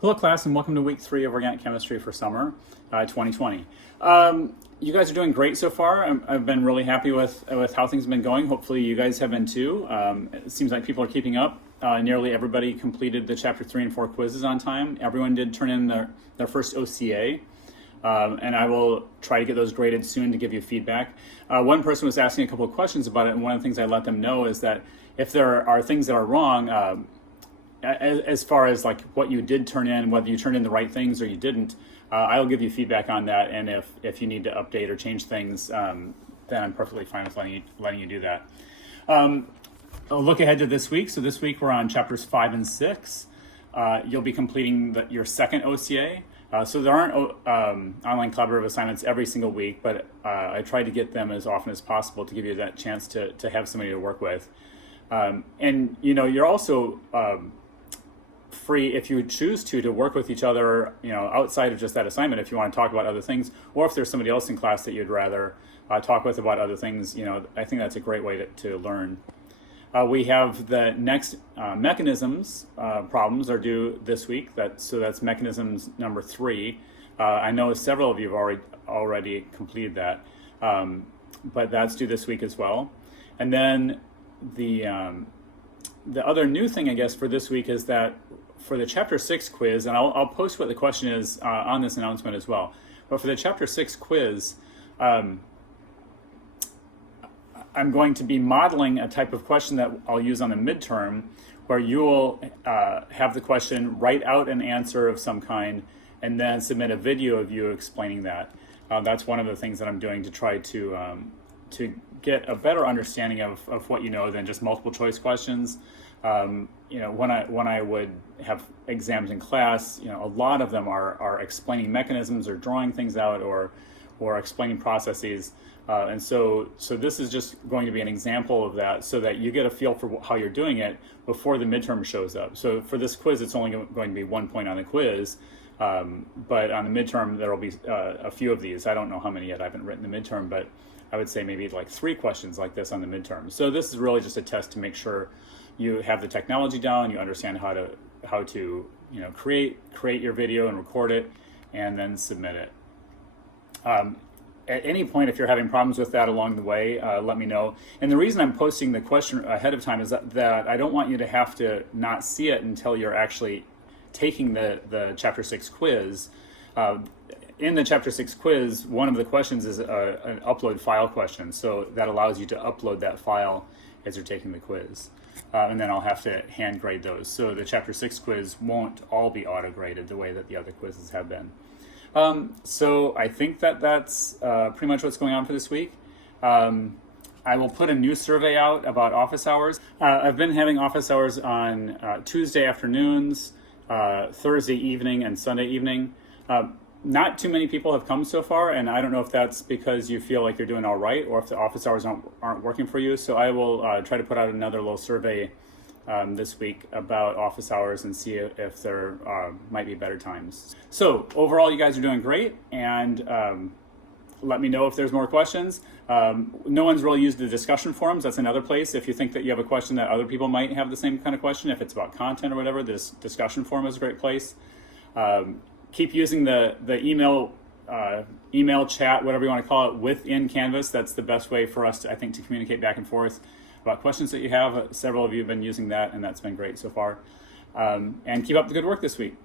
Hello class, and welcome to week 3 of Organic Chemistry for summer 2020. You guys are doing great so far. I've been really happy with how things have been going. Hopefully you guys have been too. It seems like people are keeping up. Nearly everybody completed the chapter 3 and 4 quizzes on time. Everyone did turn in their first OCA. And I will try to get those graded soon to give you feedback. One person was asking a couple of questions about it, and one of the things I let them know is that if there are things that are wrong, as far as like what you did turn in, whether you turned in the right things or you didn't, I'll give you feedback on that. And if you need to update or change things, then I'm perfectly fine with letting you do that. I'll look ahead to this week. So this week we're on chapters 5 and 6. You'll be completing your second OCA. So there aren't online collaborative assignments every single week, but I try to get them as often as possible to give you that chance to have somebody to work with. And you're also free, if you choose to work with each other, outside of just that assignment, if you want to talk about other things, or if there's somebody else in class that you'd rather talk with about other things, I think that's a great way to learn. We have the next mechanisms problems are due this week. So that's mechanisms number 3. I know several of you have already completed that, but that's due this week as well. And then the other new thing, I guess, for this week is that for the Chapter 6 quiz, and I'll post what the question is on this announcement as well, but for the Chapter 6 quiz, I'm going to be modeling a type of question that I'll use on the midterm, where you will have the question, write out an answer of some kind, and then submit a video of you explaining that. That's one of the things that I'm doing to try to get a better understanding of what you know than just multiple choice questions. When I would have exams in class, a lot of them are explaining mechanisms or drawing things out or explaining processes. And so this is just going to be an example of that, so that you get a feel for how you're doing it before the midterm shows up. So for this quiz, it's only going to be 1 point on the quiz, but on the midterm, there will be a few of these. I don't know how many yet. I haven't written the midterm, but I would say maybe like 3 questions like this on the midterm. So this is really just a test to make sure you have the technology down, you understand how to create your video and record it, and then submit it. At any point, if you're having problems with that along the way, let me know. And the reason I'm posting the question ahead of time is that I don't want you to have to not see it until you're actually taking the Chapter 6 quiz. In the Chapter 6 quiz, one of the questions is an upload file question. So that allows you to upload that file as you're taking the quiz. And then I'll have to hand grade those. So the Chapter 6 quiz won't all be auto-graded the way that the other quizzes have been. So I think that's pretty much what's going on for this week. I will put a new survey out about office hours. I've been having office hours on Tuesday afternoons, Thursday evening, and Sunday evening. Not too many people have come so far, and I don't know if that's because you feel like you're doing all right or if the office hours aren't working for you. So I will try to put out another little survey this week about office hours and see if there might be better times. So overall, you guys are doing great, and let me know if there's more questions. No one's really used the discussion forums. That's another place. If you think that you have a question that other people might have the same kind of question, if it's about content or whatever, this discussion forum is a great place. Keep using the email chat, whatever you want to call it, within Canvas. That's the best way for us to communicate back and forth about questions that you have. Several of you have been using that, and that's been great so far. And keep up the good work this week.